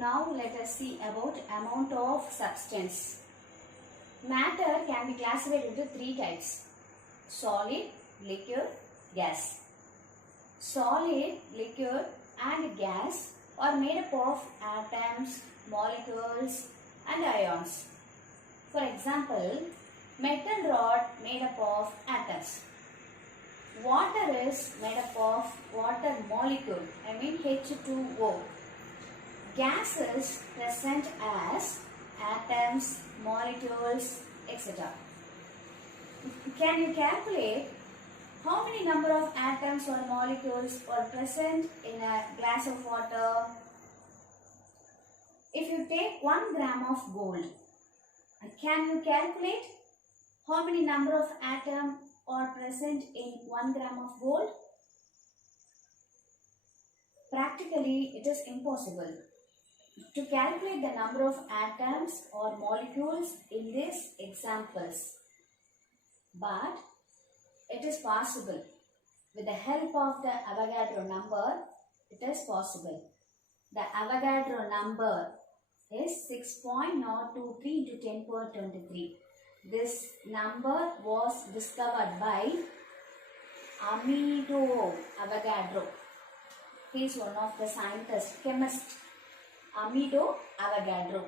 Now let us see about amount of substance. Matter can be classified into three types: solid, liquid, gas. Solid, liquid and gas are made up of atoms, molecules and ions. For example, metal rod made up of atoms. Water is made up of water molecule, I mean H2O. Gas is present as atoms, molecules, etc. Can you calculate how many number of atoms or molecules are present in a glass of water? If you take 1 gram of gold, can you calculate how many number of atoms are present in 1 gram of gold? Practically, it is impossible to calculate the number of atoms or molecules in these examples. But it is possible. With the help of the Avogadro number, it is possible. The Avogadro number is 6.023 into 10 power 23. This number was discovered by Amedeo Avogadro. He is one of the scientists, chemists, Amedeo Avogadro.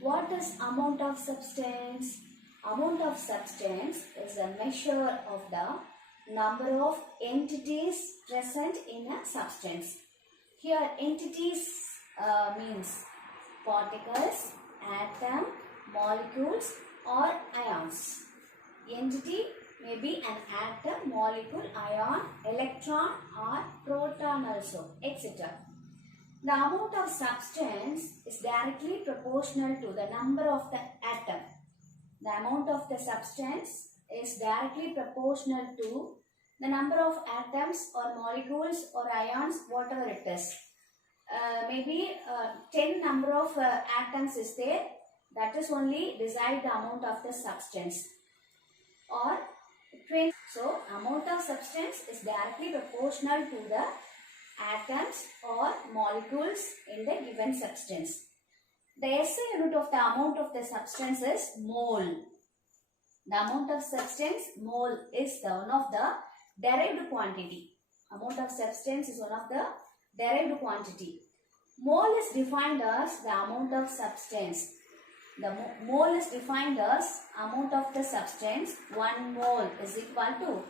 What is amount of substance? Amount of substance is a measure of the number of entities present in a substance. Here entities means particles, atom, molecules or ions. Entity may be an atom, molecule, ion, electron or proton also, etc. The amount of substance is directly proportional to the number of the atom. The amount of the substance is directly proportional to the number of atoms or molecules or ions, whatever it is. Maybe 10 number of atoms is there, that is only decide the amount of the substance. Or 20. So, amount of substance is directly proportional to the atoms or molecules in the given substance. The SI unit of the amount of the substance is mole. The amount of substance, mole, is the one of the derived quantity. Amount of substance is one of the derived quantity. Mole is defined as the amount of substance. The mole is defined as amount of the substance. 1 mole is equal to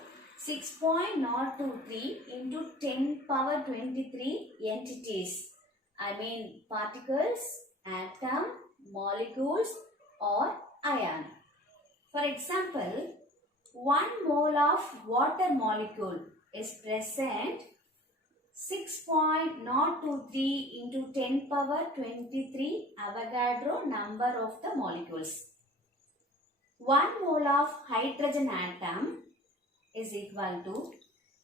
6.023 into 10 power 23 entities. I mean particles, atom, molecules or ion. For example, 1 mole of water molecule is present 6.023 into 10 power 23 Avogadro number of the molecules. 1 mole of hydrogen atom is equal to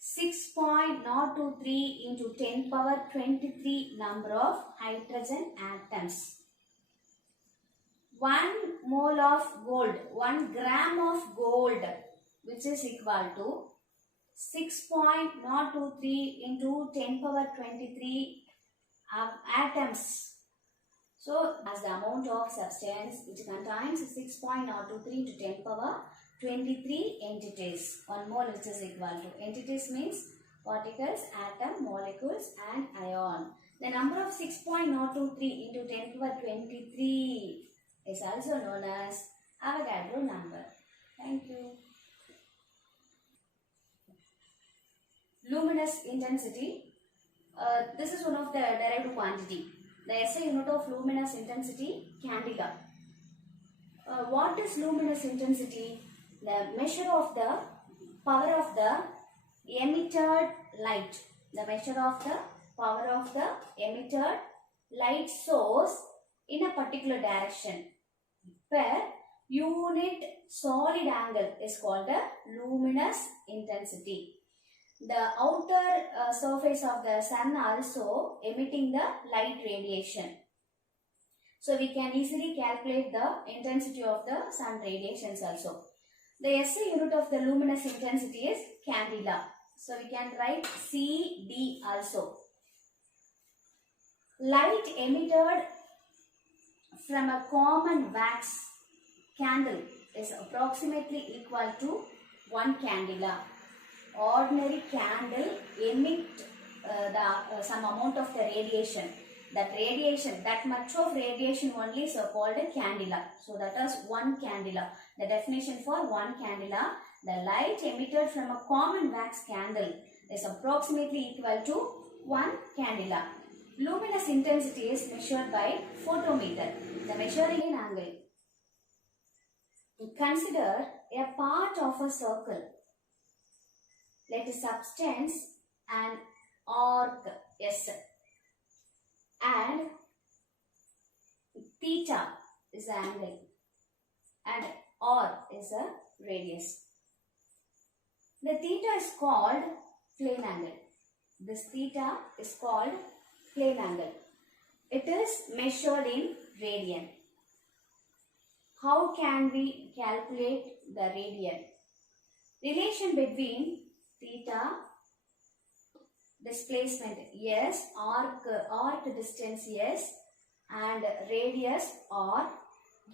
6.023 into 10 power 23 number of hydrogen atoms. 1 mole of gold, 1 gram of gold, which is equal to 6.023 into 10 power 23 atoms. So, as the amount of substance which contains 6.023 to 10 power 23 entities. 1 mole which is equal to, entities means particles, atom, molecules and ion. The number of 6.023 into 10 power 23 is also known as Avogadro number. Thank you. Luminous intensity. This is one of the derived quantity. The SI unit of luminous intensity, candela. What is luminous intensity? The measure of the power of the emitted light. The measure of the power of the emitted light source in a particular direction per unit solid angle is called the luminous intensity. The outer surface of the sun also emitting the light radiation. So we can easily calculate the intensity of the sun radiations also. The SI unit of the luminous intensity is candela. So we can write CD also. Light emitted from a common wax candle is approximately equal to 1 candela. Ordinary candle emit some amount of the radiation. That much of radiation only is called a candela. So that is 1 candela. The definition for 1 candela, the light emitted from a common wax candle is approximately equal to 1 candela. Luminous intensity is measured by photometer. The measuring angle. Consider a part of a circle. Let a substance an arc S and theta is the angle and R is a radius. The theta is called plane angle. This theta is called plane angle. It is measured in radian. How can we calculate the radian? Relation between theta, displacement S, arc distance S and radius R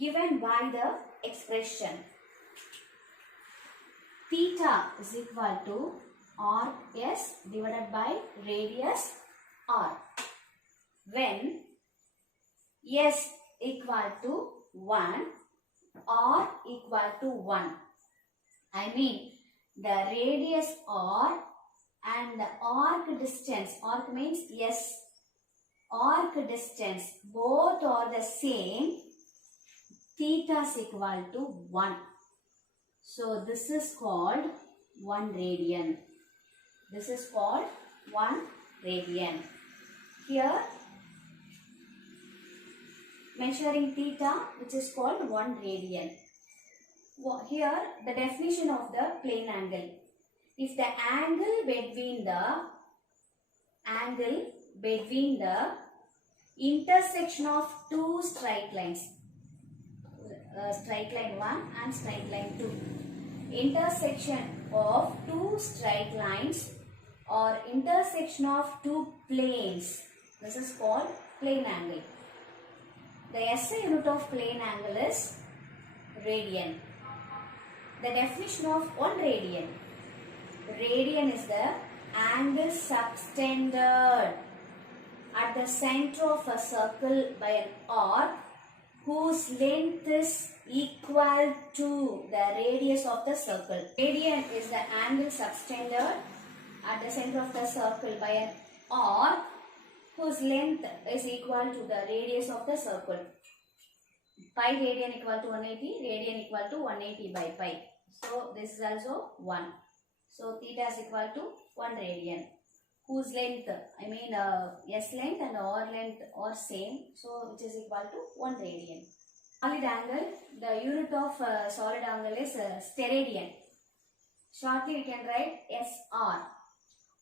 given by the expression. Theta is equal to arc S divided by radius R. When S equal to 1, R equal to 1. I mean the radius R and the arc distance, arc means S, arc distance both are the same, theta is equal to 1. So this is called 1 radian. This is called 1 radian. Here measuring theta, which is called 1 radian. Here the definition of the plane angle. If the angle between the intersection of two straight lines, straight line 1 and straight line 2, intersection of two straight lines or intersection of two planes, this is called plane angle. The SI unit of plane angle is radian. The definition of 1 radian. Radian is the angle subtended at the center of a circle by an arc whose length is equal to the radius of the circle. Radian is the angle subtended at the center of the circle by an arc whose length is equal to the radius of the circle. Pi radian equal to 180, radian equal to 180 by pi. So this is also 1. So theta is equal to 1 radian. Whose length, I mean S length and R length are same. So which is equal to 1 radian. Solid angle, the unit of solid angle is steradian. Shortly we can write SR.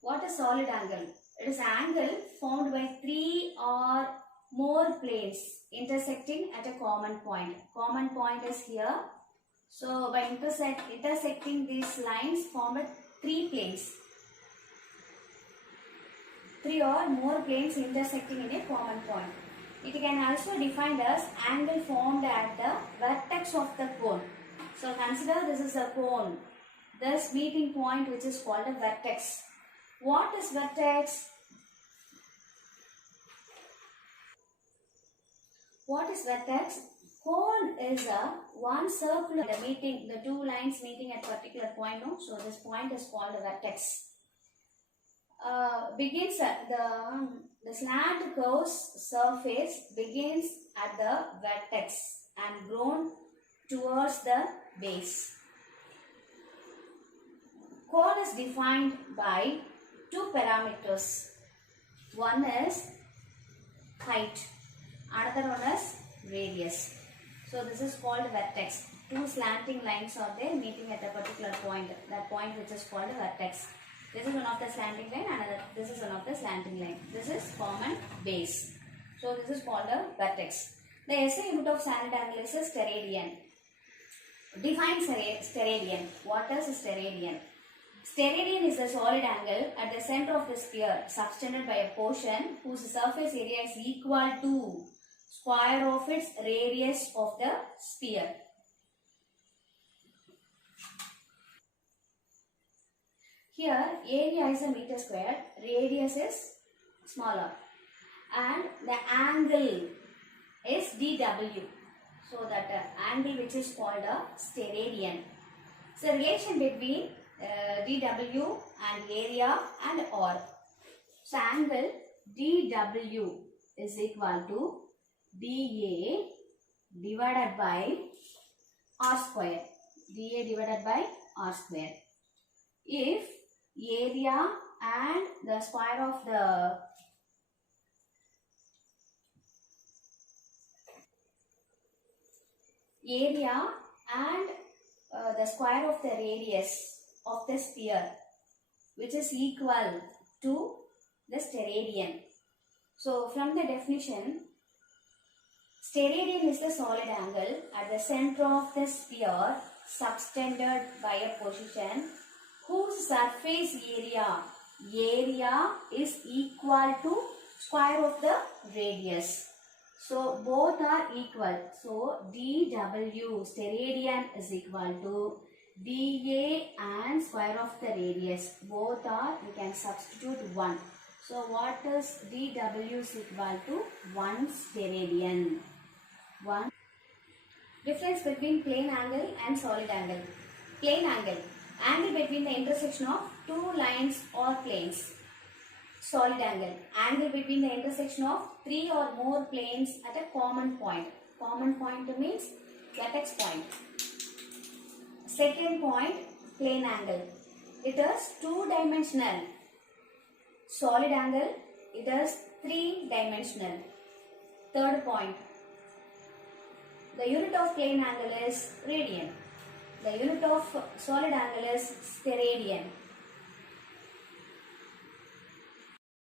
What is solid angle? It is angle formed by 3 or more planes intersecting at a common point. Common point is here. So by intersecting these lines formed 3 planes. 3 or more planes intersecting in a common point. It can also be defined as angle formed at the vertex of the cone. So consider this is a cone. This meeting point which is called a vertex. What is vertex? What is vertex? Cone is a one circular the two lines meeting at particular point. No? So this point is called a vertex. Begins at the slant curve's surface begins at the vertex and grown towards the base. Cone is defined by 2 parameters. One is height, another one is radius. So this is called vertex. 2 slanting lines are there meeting at a particular point. That point which is called a vertex. This is one of the slanting line, this is one of the slanting line. This is common base. So this is called a vertex. The SI unit of solid angle is a steradian. Define steradian. What is steradian? Steradian is the solid angle at the center of the sphere subtended by a portion whose surface area is equal to square of its radius of the sphere. Here area is a meter square, radius is smaller, and the angle is dW. So that angle which is called a steradian. So relation between dW and area and R. So angle dW is equal to dA divided by R square. dA divided by R square. If area and the square of the area and the square of the radius of the sphere, which is equal to the steradian. So from the definition, steradian is the solid angle at the center of the sphere subtended by a position whose surface area is equal to square of the radius. So both are equal. So dW steradian is equal to dA and square of the radius. Both are, we can substitute 1. So what is dW is equal to 1 steradian. 1. Difference between plane angle and solid angle. Plane angle. Angle between the intersection of two lines or planes. Solid angle. Angle between the intersection of 3 or more planes at a common point. Common point means vertex point. Second point, plane angle. It is 2-dimensional. Solid angle, it is 3-dimensional. Third point, the unit of plane angle is radian. The unit of solid angle is steradian.